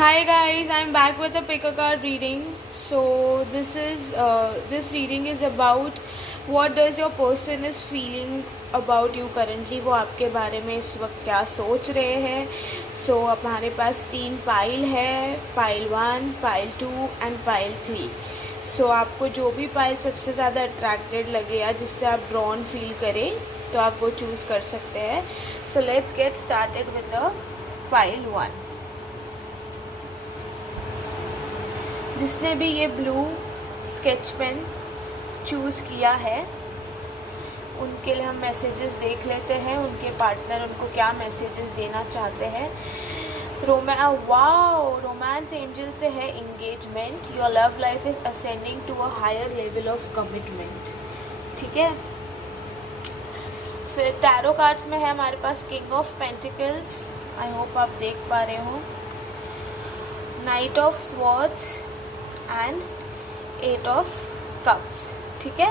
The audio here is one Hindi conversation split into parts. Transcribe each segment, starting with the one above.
Hi guys, I'm back with a pick a card reading. So this reading is about what does your person is feeling about you currently. वो आपके बारे में इस वक्त क्या सोच रहे हैं. So हमारे पास 3 पाइल है, पाइल 1, पाइल 2 एंड पाइल 3. सो आपको जो भी पाइल सबसे ज़्यादा अट्रैक्टेड लगे या जिससे आप ड्रॉन फील करें तो आप वो चूज़ कर सकते हैं. So let's get started with the pile 1. जिसने भी ये ब्लू स्केच पेन चूज़ किया है उनके लिए हम मैसेजेस देख लेते हैं. उनके पार्टनर उनको क्या मैसेजेस देना चाहते हैं. रोमांस एंजल से है engagement. Your love life is ascending to a higher level of commitment. ठीक है. फिर टैरो कार्ड्स में है हमारे पास king of pentacles. I hope आप देख पा रहे हो. Knight of swords and 8 of cups. ठीक है.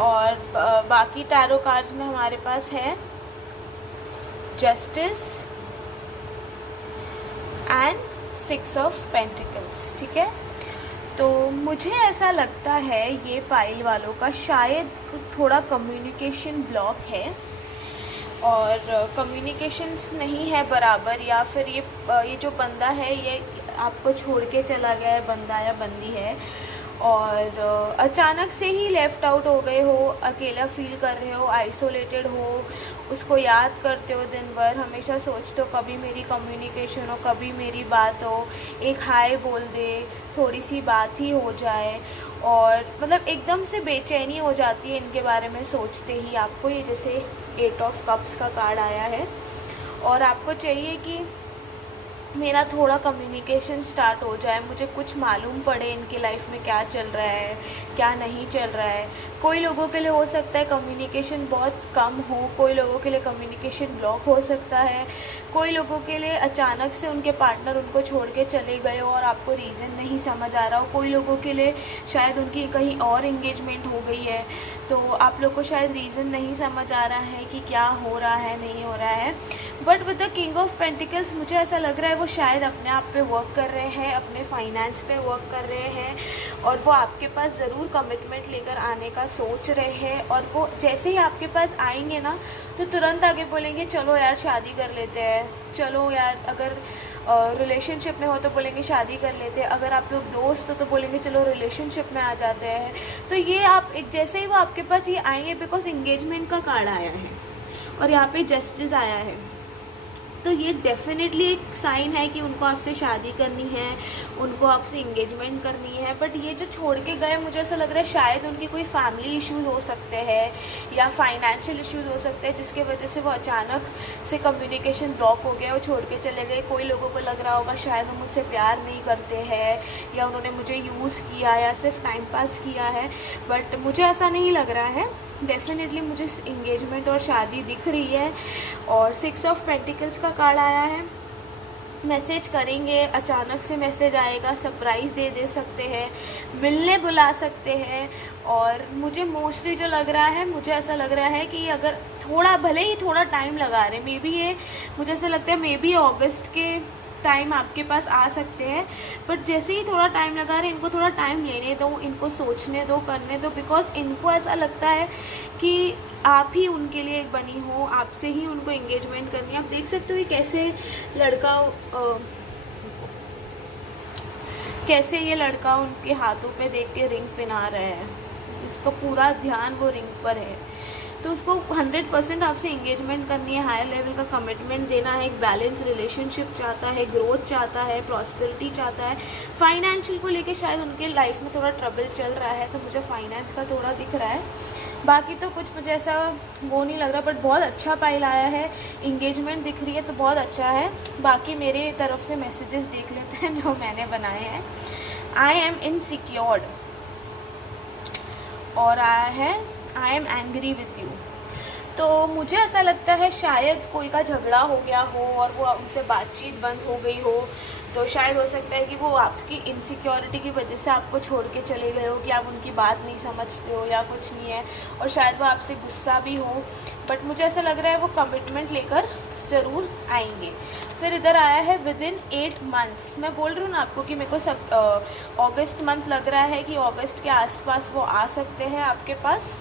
और बाकी टैरो कार्ड्स में हमारे पास है जस्टिस एंड 6 ऑफ पेंटिकल्स. ठीक है. तो मुझे ऐसा लगता है ये पाइल वालों का शायद थोड़ा कम्युनिकेशन ब्लॉक है और कम्युनिकेशंस नहीं है बराबर, या फिर ये जो बंदा है ये आपको छोड़ के चला गया है, बंदा या बंदी है, और अचानक से ही लेफ़्ट आउट हो गए हो, अकेला फील कर रहे हो, आइसोलेटेड हो, उसको याद करते हो दिन भर, हमेशा सोचते हो कभी मेरी कम्युनिकेशन हो, कभी मेरी बात हो, एक हाय बोल दे, थोड़ी सी बात ही हो जाए, और मतलब एकदम से बेचैनी हो जाती है इनके बारे में सोचते ही आपको. ये जैसे 8 ऑफ कप्स का कार्ड आया है और आपको चाहिए कि मेरा थोड़ा कम्युनिकेशन स्टार्ट हो जाए, मुझे कुछ मालूम पड़े इनकी लाइफ में क्या चल रहा है, क्या नहीं चल रहा है. कोई लोगों के लिए हो सकता है कम्युनिकेशन बहुत कम हो, कोई लोगों के लिए कम्युनिकेशन ब्लॉक हो सकता है, कोई लोगों के लिए अचानक से उनके पार्टनर उनको छोड़ के चले गए हो और आपको रीज़न नहीं समझ आ रहा हो, कोई लोगों के लिए शायद उनकी कहीं और एंगेजमेंट हो गई है तो आप लोग को शायद रीज़न नहीं समझ आ रहा है कि क्या हो रहा है, नहीं हो रहा है. But with the king of pentacles मुझे ऐसा लग रहा है वो शायद अपने आप पे वर्क कर रहे हैं, अपने फाइनेंस पे वर्क कर रहे हैं, और वो आपके पास ज़रूर कमिटमेंट लेकर आने का सोच रहे हैं. और वो जैसे ही आपके पास आएंगे ना तो तुरंत आगे बोलेंगे चलो यार शादी कर लेते हैं, चलो यार अगर रिलेशनशिप में हो तो बोलेंगे शादी कर लेते हैं, अगर आप लोग दोस्त हो तो बोलेंगे चलो रिलेशनशिप में आ जाते हैं. तो ये आप एक जैसे ही वो आपके पास ये आएंगे, बिकॉज इंगेजमेंट का कार्ड आया है और यहाँ पे जस्टिस आया है, तो ये डेफिनेटली एक साइन है कि उनको आपसे शादी करनी है, उनको आपसे इंगेजमेंट करनी है. बट ये जो छोड़ के गए मुझे ऐसा लग रहा है शायद उनकी कोई फैमिली इश्यूज हो सकते हैं या फाइनेंशियल इश्यूज हो सकते हैं जिसके वजह से वो अचानक से कम्युनिकेशन ब्लॉक हो गया, वो छोड़ के चले गए. कोई लोगों को लग रहा होगा शायद वो मुझसे प्यार नहीं करते हैं या उन्होंने मुझे यूज़ किया या सिर्फ टाइम पास किया है. बट मुझे ऐसा नहीं लग रहा है. डेफिनेटली मुझे इंगेजमेंट और शादी दिख रही है. और 6 ऑफ पेंटिकल्स का कार्ड आया है. मैसेज करेंगे, अचानक से मैसेज आएगा, सरप्राइज़ दे सकते हैं, मिलने बुला सकते हैं. और मुझे मोस्टली जो लग रहा है, मुझे ऐसा लग रहा है कि अगर थोड़ा भले ही थोड़ा टाइम लगा रहे, मे बी ये मुझे ऐसा लगता है मे बी अगस्त के टाइम आपके पास आ सकते हैं. बट जैसे ही थोड़ा टाइम लगा रहे, इनको थोड़ा टाइम लेने दो, इनको सोचने दो, करने दो, बिकॉज इनको ऐसा लगता है कि आप ही उनके लिए एक बनी हो, आपसे ही उनको एंगेजमेंट करनी है. आप देख सकते हो ये कैसे ये लड़का उनके हाथों पे देख के रिंग पहना रहा है. इसका पूरा ध्यान वो रिंग पर है. तो उसको 100% आपसे इंगेजमेंट करनी है, हायर लेवल का कमिटमेंट देना है, एक बैलेंस रिलेशनशिप चाहता है, ग्रोथ चाहता है, प्रॉस्पेरिटी चाहता है. फाइनेंशियल को लेके शायद उनके लाइफ में थोड़ा ट्रबल चल रहा है, तो मुझे फाइनेंस का थोड़ा दिख रहा है. बाकी तो कुछ मुझे ऐसा वो नहीं लग रहा. बट बहुत अच्छा पाइल आया है, इंगेजमेंट दिख रही है तो बहुत अच्छा है. बाकी मेरे तरफ से मैसेजेस देख लेते हैं जो मैंने बनाए हैं. आई एम इनसिक्योर्ड और आया है I am angry with you. तो मुझे ऐसा लगता है शायद कोई का झगड़ा हो गया हो और वो उनसे बातचीत बंद हो गई हो, तो शायद हो सकता है कि वो आपकी इनसिक्योरिटी की वजह से आपको छोड़ के चले गए हो, कि आप उनकी बात नहीं समझते हो या कुछ नहीं है, और शायद वो आपसे गुस्सा भी हो. बट मुझे ऐसा लग रहा है वो कमिटमेंट लेकर ज़रूर आएंगे. फिर इधर आया है विद इन 8 मंथ्स। मैं बोल रही हूँ ना आपको कि मेरे को सब अगस्त मंथ लग रहा है कि अगस्त के आसपास वो आ सकते हैं आपके पास।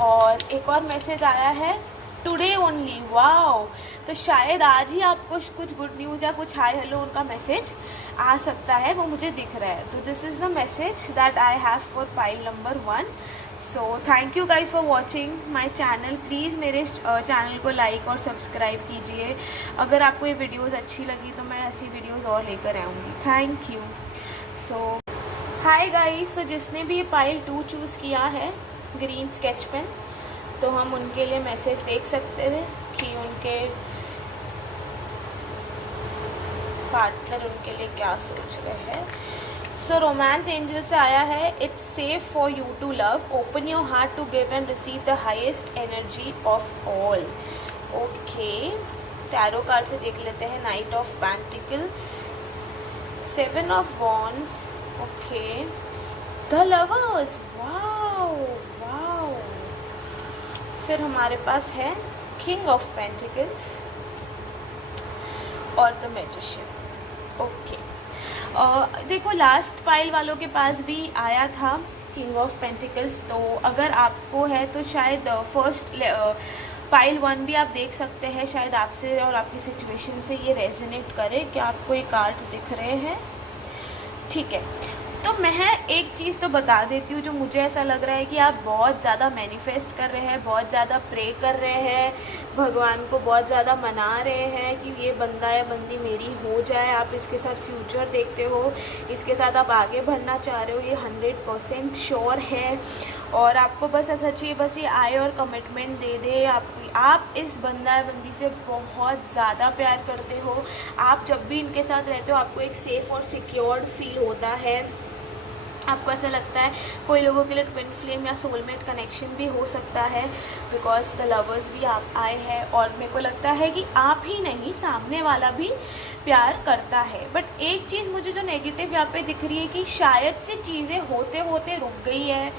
और एक और मैसेज आया है टुडे ओनली, वाओ, तो शायद आज ही आपको कुछ गुड न्यूज़ या कुछ हाय हेलो उनका मैसेज आ सकता है, वो मुझे दिख रहा है। तो this is the message that I have for pile number 1। So thank you guys for watching my channel. Please मेरे चैनल को लाइक और सब्सक्राइब कीजिए। अगर आपको ये वीडियोज़ अच्छी लगी तो मैं ऐसी वीडियोज़ और लेकर आऊँगी। Thank you. So hi guys, तो जिसने भी ये पाइल 2 चूज़ किया है ग्रीन स्केच पेन, तो हम उनके लिए मैसेज देख सकते हैं कि उनके पार्टनर उनके लिए क्या सोच रहे हैं। सो रोमांस एंजल से आया है it's safe for you to love, open your heart to give and receive the highest energy of all. Okay, tarot card से देख लेते हैं knight of pentacles, 7 of wands, okay, the lovers, wow wow. फिर हमारे पास है किंग ऑफ पेंटिकल्स और द मैजिशियन। ओके, देखो लास्ट पाइल वालों के पास भी आया था किंग ऑफ पेंटिकल्स, तो अगर आपको है तो शायद फर्स्ट पाइल 1 भी आप देख सकते हैं, शायद आपसे और आपकी सिचुएशन से ये रेजोनेट करे कि आपको ये कार्ड्स दिख रहे हैं। ठीक है, तो मैं एक चीज़ तो बता देती हूँ, जो मुझे ऐसा लग रहा है कि आप बहुत ज़्यादा मैनिफेस्ट कर रहे हैं, बहुत ज़्यादा प्रे कर रहे हैं, भगवान को बहुत ज़्यादा मना रहे हैं कि ये बंदा या बंदी मेरी हो जाए। आप इसके साथ फ्यूचर देखते हो, इसके साथ आप आगे बढ़ना चाह रहे हो, ये 100% श्योर है। और आपको बस ऐसा चाहिए, बस ये आए और कमिटमेंट दे दे। आप इस बंदा या बंदी से बहुत ज़्यादा प्यार करते हो। आप जब भी इनके साथ रहते हो आपको एक सेफ़ और सिक्योर्ड फील होता है। आपको ऐसा लगता है कोई लोगों के लिए ट्विन फ्लेम या सोलमेट कनेक्शन भी हो सकता है, बिकॉज द लवर्स भी आप आए हैं। और मेरे को लगता है कि आप ही नहीं, सामने वाला भी प्यार करता है। बट एक चीज़ मुझे जो नेगेटिव यहाँ पे दिख रही है कि शायद से चीज़ें होते होते रुक गई है,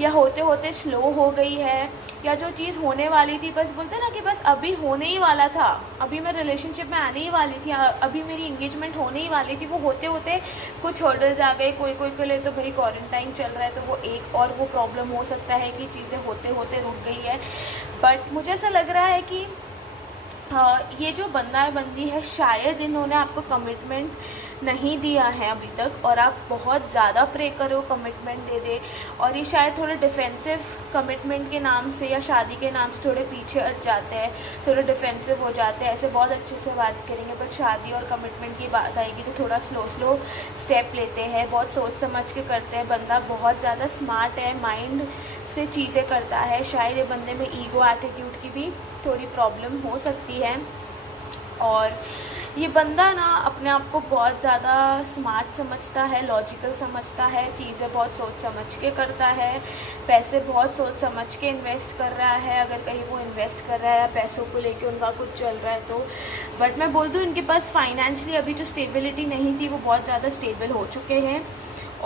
या होते होते स्लो हो गई है, या जो चीज़ होने वाली थी, बस बोलते हैं ना कि बस अभी होने ही वाला था, अभी मैं रिलेशनशिप में आने ही वाली थी, अभी मेरी इंगेजमेंट होने ही वाली थी, वो होते होते कुछ हर्डल्स आ गए। कोई कोई के लिए तो भाई क्वारंटाइन चल रहा है, तो वो एक और वो प्रॉब्लम हो सकता है कि चीज़ें होते होते रुक गई है। बट मुझे ऐसा लग रहा है कि ये जो बंदा है बंदी है, शायद इन्होंने आपको कमिटमेंट नहीं दिया है अभी तक, और आप बहुत ज़्यादा प्रे करो कमिटमेंट दे दे। और ये शायद थोड़े डिफेंसिव कमिटमेंट के नाम से या शादी के नाम से थोड़े पीछे हट जाते हैं, थोड़े डिफेंसिव हो जाते हैं। ऐसे बहुत अच्छे से बात करेंगे, बट शादी और कमिटमेंट की बात आएगी तो थोड़ा स्लो स्टेप लेते हैं, बहुत सोच समझ के करते हैं। बंदा बहुत ज़्यादा स्मार्ट है, माइंड से चीज़ें करता है। शायद ये बंदे में ईगो एटीट्यूड की भी थोड़ी प्रॉब्लम हो सकती है। और ये बंदा ना अपने आप को बहुत ज़्यादा स्मार्ट समझता है, लॉजिकल समझता है, चीज़ें बहुत सोच समझ के करता है, पैसे बहुत सोच समझ के इन्वेस्ट कर रहा है, अगर कहीं वो इन्वेस्ट कर रहा है या पैसों को लेके उनका कुछ चल रहा है तो। बट मैं बोल दूँ इनके पास फाइनेंशियली अभी जो स्टेबिलिटी नहीं थी वो बहुत ज़्यादा स्टेबल हो चुके हैं।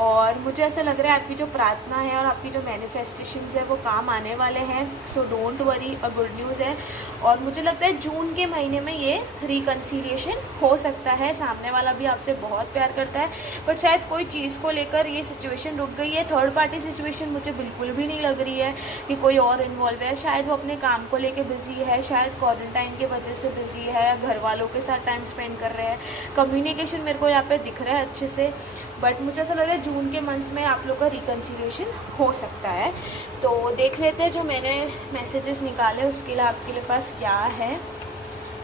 और मुझे ऐसा लग रहा है आपकी जो प्रार्थना है और आपकी जो मैनिफेस्टेशंस है वो काम आने वाले हैं। So don't worry, a good news है। और मुझे लगता है जून के महीने में ये रिकन्सिलिएशन हो सकता है। सामने वाला भी आपसे बहुत प्यार करता है, बट शायद कोई चीज़ को लेकर ये सिचुएशन रुक गई है। थर्ड पार्टी सिचुएशन मुझे बिल्कुल भी नहीं लग रही है कि कोई और इन्वॉल्व है। शायद वो अपने काम को लेकर बिजी है, शायद क्वारंटाइन की वजह से बिजी है, घर वालों के साथ टाइम स्पेंड कर रहे हैं। कम्युनिकेशन मेरे को यहाँ पे दिख रहा है अच्छे से। बट मुझे ऐसा लग रहा है जून के मंथ में आप लोग का रिकन्सिलिएशन हो सकता है। तो देख लेते हैं जो मैंने मैसेजेस निकाले उसके लिए आपके लिए पास क्या है।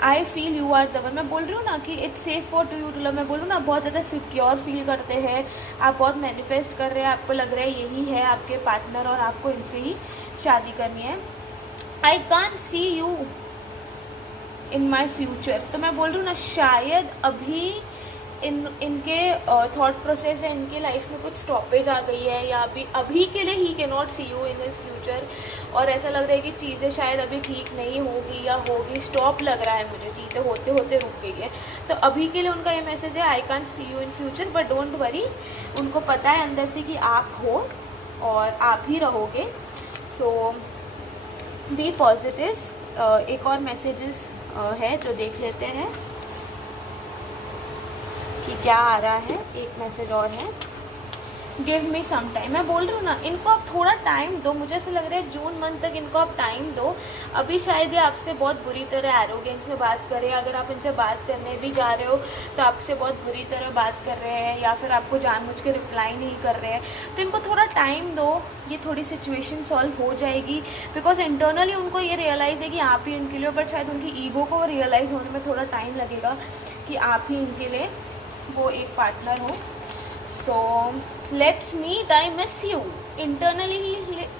I feel you are the one. मैं बोल रही हूँ ना कि it's safe for to you to love. मैं बोल रही हूँ ना बहुत ज़्यादा सिक्योर फील करते हैं आप, बहुत मैनिफेस्ट कर रहे हैं, आपको लग रहा है यही है आपके पार्टनर और आपको इनसे ही शादी करनी है। I can't see you in my future. तो मैं बोल रही हूँ ना शायद अभी इनके थॉट प्रोसेस है, इनके लाइफ में कुछ स्टॉपेज आ गई है, या अभी के लिए ही can not see you in his future. और ऐसा लग रहा है कि चीज़ें शायद अभी ठीक नहीं होगी या होगी, स्टॉप लग रहा है मुझे, चीज़ें होते होते रुक गई है। तो अभी के लिए उनका ये मैसेज है I can't see you in future, but don't worry. उनको पता है अंदर से कि आप हो और आप ही रहोगे। सो बी पॉजिटिव। एक और मैसेजेस है, जो देख लेते हैं कि क्या आ रहा है। एक मैसेज और है, गिव मी सम टाइम। मैं बोल रही हूँ ना, इनको आप थोड़ा टाइम दो। मुझे ऐसा लग रहा है जून मंथ तक इनको आप टाइम दो। अभी शायद ये आपसे बहुत बुरी तरह एरोगेंस में बात करें। अगर आप इनसे बात करने भी जा रहे हो तो आपसे बहुत बुरी तरह बात कर रहे हैं, या फिर आपको जानबूझ के रिप्लाई नहीं कर रहे हैं। तो इनको थोड़ा टाइम दो, ये थोड़ी सिचुएशन सॉल्व हो जाएगी। बिकॉज इंटरनली उनको ये रियलाइज़ है कि आप ही इनके लिए, बट शायद उनकी ईगो को रियलाइज़ होने में थोड़ा टाइम लगेगा कि आप ही इनके लिए वो एक पार्टनर हो। So let's meet, I miss you. Internally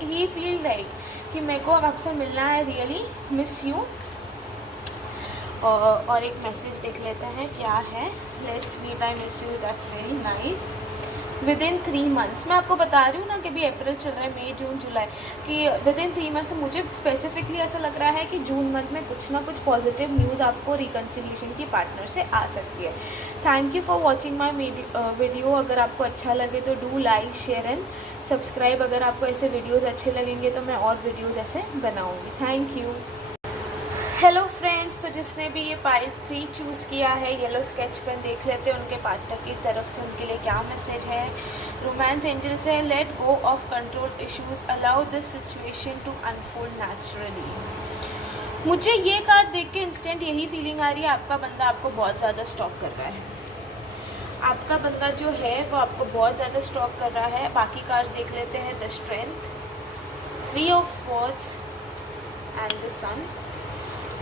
ही फील लाइक कि मेरे को अब आपसे मिलना है, रियली मिस यू। और एक मैसेज देख लेते हैं क्या है। Let's meet, I miss you, that's very nice. Within 3 months, मैं आपको बता रही हूँ ना कि अभी अप्रैल चल रहा है, मई जून जुलाई, कि विद इन 3 मंथ्स। मुझे स्पेसिफिकली ऐसा लग रहा है कि जून मंथ में कुछ ना कुछ पॉजिटिव न्यूज़ आपको रिकन्सिलिएशन की पार्टनर से आ सकती है। Thank you for watching my video. अगर आपको अच्छा लगे तो do like, share and subscribe. अगर आपको ऐसे वीडियोज़ अच्छे लगेंगे तो मैं और वीडियोज़ ऐसे बनाऊँगी। Thank you. हेलो फ्रेंड्स, तो जिसने भी ये पाइल 3 चूज़ किया है, येलो स्केच पेन देख लेते हैं उनके पार्टनर की तरफ से उनके लिए क्या मैसेज है। रोमांस एंजल से, let go of control issues, allow this situation to unfold naturally. मुझे ये कार्ड देख के इंस्टेंट यही फीलिंग आ रही है, आपका बंदा आपको बहुत ज़्यादा स्टॉक कर रहा है। आपका बंदा जो है वो आपको बहुत ज़्यादा स्टॉक कर रहा है। बाकी कार्ड्स देख लेते हैं। The strength, 3 of swords and the sun,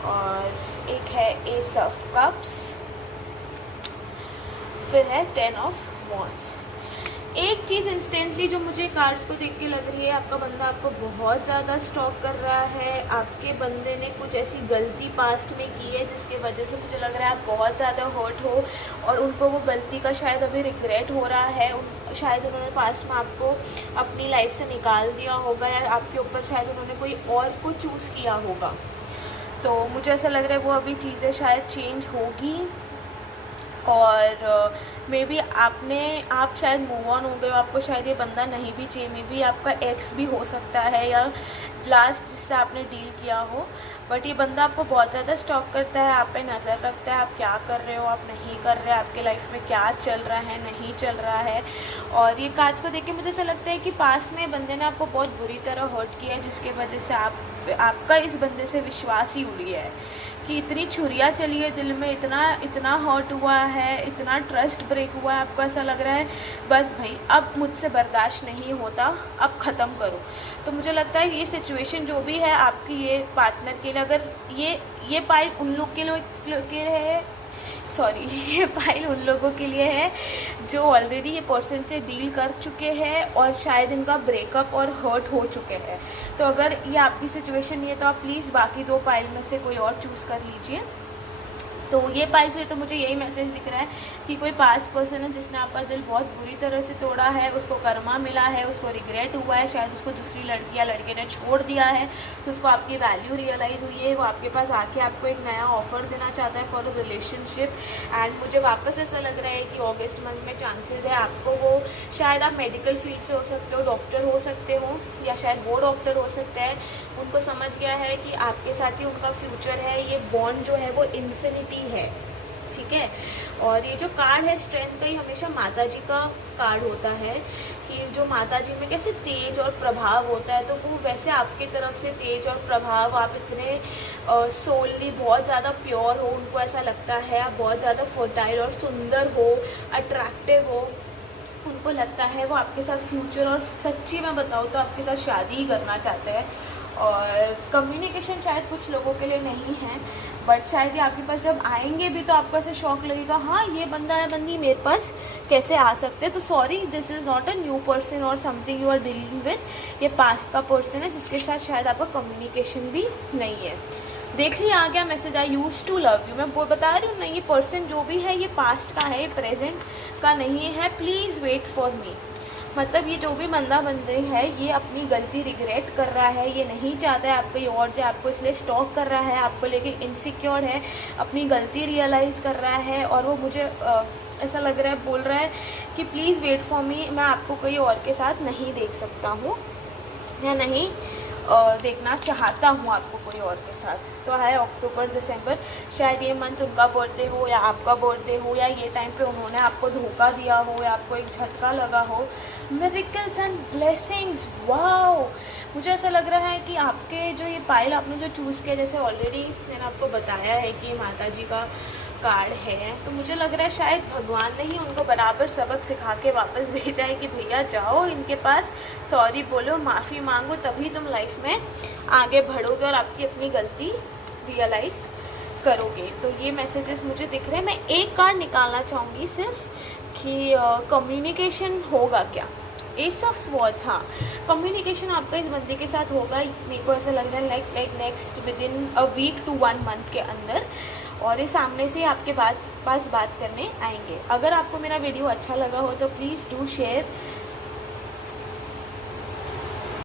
और एक है एस ऑफ कप्स, फिर है 10 ऑफ वॉन्ड्स। एक चीज़ इंस्टेंटली जो मुझे कार्ड्स को देख के लग रही है, आपका बंदा आपको बहुत ज़्यादा स्टॉक कर रहा है। आपके बंदे ने कुछ ऐसी गलती पास्ट में की है जिसके वजह से मुझे लग रहा है आप बहुत ज़्यादा हर्ट हो, और उनको वो गलती का शायद अभी रिग्रेट हो रहा है। शायद उन्होंने पास्ट में आपको अपनी लाइफ से निकाल दिया होगा, या आपके ऊपर शायद उन्होंने कोई और को चूज़ किया होगा। तो मुझे ऐसा लग रहा है वो अभी चीज़ें शायद चेंज होगी, और मे बी आप शायद मूव ऑन हो गए हो। आपको शायद ये बंदा नहीं भी चाहिए, मे बी आपका एक्स भी हो सकता है, या लास्ट जिससे आपने डील किया हो। बट ये बंदा आपको बहुत ज़्यादा स्टॉक करता है, आप पे नज़र रखता है, आप क्या कर रहे हो, आप नहीं कर रहे, आपके लाइफ में क्या चल रहा है, नहीं चल रहा है। और ये कार्ड्स को देख के मुझे ऐसा लगता है कि पास में बंदे ने आपको बहुत बुरी तरह हर्ट किया है, जिसके वजह से आपका इस बंदे से विश्वास ही उड़ गया है, कि इतनी छुरियाँ चली है दिल में, इतना हर्ट हुआ है, इतना ट्रस्ट ब्रेक हुआ है। आपको ऐसा लग रहा है बस भाई अब मुझसे बर्दाश्त नहीं होता, अब ख़त्म करो। तो मुझे लगता है ये सिचुएशन जो भी है आपकी ये पार्टनर के लिए, अगर ये पाइल उन लोग के लिए है, सॉरी ये पाइल उन लोगों के लिए है जो ऑलरेडी ये पर्सन से डील कर चुके हैं, और शायद इनका ब्रेकअप और हर्ट हो चुके हैं। तो अगर ये आपकी सिचुएशन नहीं है तो आप प्लीज़ बाकी 2 पाइल में से कोई और चूज़ कर लीजिए। तो ये पाइल से तो मुझे यही मैसेज दिख रहा है कि कोई पास्ट पर्सन है जिसने आपका दिल बहुत बुरी तरह से तोड़ा है, उसको कर्मा मिला है, उसको रिग्रेट हुआ है, शायद उसको दूसरी लड़की या लड़के ने छोड़ दिया है, तो उसको आपकी वैल्यू रियलाइज़ हुई है। वो आपके पास आके आपको एक नया ऑफ़र देना चाहता है फॉर अ रिलेशनशिप। एंड मुझे वापस ऐसा लग रहा है कि अगस्त मंथ में चांसेस है आपको वो, शायद आप मेडिकल फील्ड से हो सकते हो, डॉक्टर हो सकते हो, या शायद वो डॉक्टर हो सकता है, उनको समझ गया है कि आपके साथ ही उनका फ्यूचर है। ये बॉन्ड जो है वो इन्फिनिटी है, ठीक है। और ये जो कार्ड है स्ट्रेंथ का, ये हमेशा माता जी का कार्ड होता है, कि जो माता जी में कैसे तेज और प्रभाव होता है, तो वो वैसे आपकी तरफ से तेज और प्रभाव, आप इतने सोलली बहुत ज़्यादा प्योर हो, उनको ऐसा लगता है आप बहुत ज़्यादा फर्टाइल और सुंदर हो, अट्रैक्टिव हो, उनको लगता है वो आपके साथ फ्यूचर, और सच्ची मैं बताऊँ तो आपके साथ शादी ही करना चाहते हैं। और कम्युनिकेशन शायद कुछ लोगों के लिए नहीं है, बट शायद ये आपके पास जब आएंगे भी तो आपको ऐसे शौक लगेगा, हाँ ये बंदा है बंदी मेरे पास कैसे आ सकते हैं। तो sorry, this is not a new person और something you are dealing with. ये पास्ट का पर्सन है जिसके साथ शायद आपका कम्युनिकेशन भी नहीं है। देख लिया आ गया message, I used to love you. मैं बता रही हूँ ना, ये पर्सन जो भी है ये पास्ट का है, प्रेजेंट का नहीं है। Please wait for me. मतलब ये जो भी बंदा बंदे है ये अपनी गलती रिग्रेट कर रहा है, ये नहीं चाहता है आप कहीं और जाए, आपको इसलिए स्टॉक कर रहा है, आपको लेके इनसिक्योर है, अपनी गलती रियलाइज़ कर रहा है। और वो मुझे ऐसा लग रहा है, बोल रहा है कि प्लीज़ वेट फॉर मी, मैं आपको कोई और के साथ नहीं देख सकता हूँ, या नहीं देखना चाहता हूँ आपको कोई और के साथ। तो है अक्टूबर दिसंबर, शायद ये मंथ उनका बर्थडे हो या आपका बर्थडे हो, या ये टाइम पे उन्होंने आपको धोखा दिया हो या आपको एक झटका लगा हो। Miracles and blessings, wow. मुझे ऐसा लग रहा है कि आपके जो ये पायल आपने जो चूज़ किया, जैसे ऑलरेडी मैंने आपको बताया है कि माता जी का कार्ड है, तो मुझे लग रहा है शायद भगवान ने ही उनको बराबर सबक सिखा के वापस भेजा है कि भैया जाओ इनके पास, सॉरी बोलो, माफ़ी मांगो, तभी तुम लाइफ में आगे बढ़ोगे और आपकी अपनी गलती रियलाइज़ करोगे। तो ये मैसेजेस मुझे दिख रहे हैं। मैं एक कार्ड निकालना चाहूँगी सिर्फ कि कम्युनिकेशन होगा क्या। एस ऑफ स्वॉर्ड्स, हाँ, कम्युनिकेशन आपका इस बंदे के साथ होगा। मेरे को ऐसा लग रहा है like next within a week to 1 month के अंदर, और ये सामने से आपके पास बात करने आएंगे। अगर आपको मेरा वीडियो अच्छा लगा हो तो प्लीज़ डू शेयर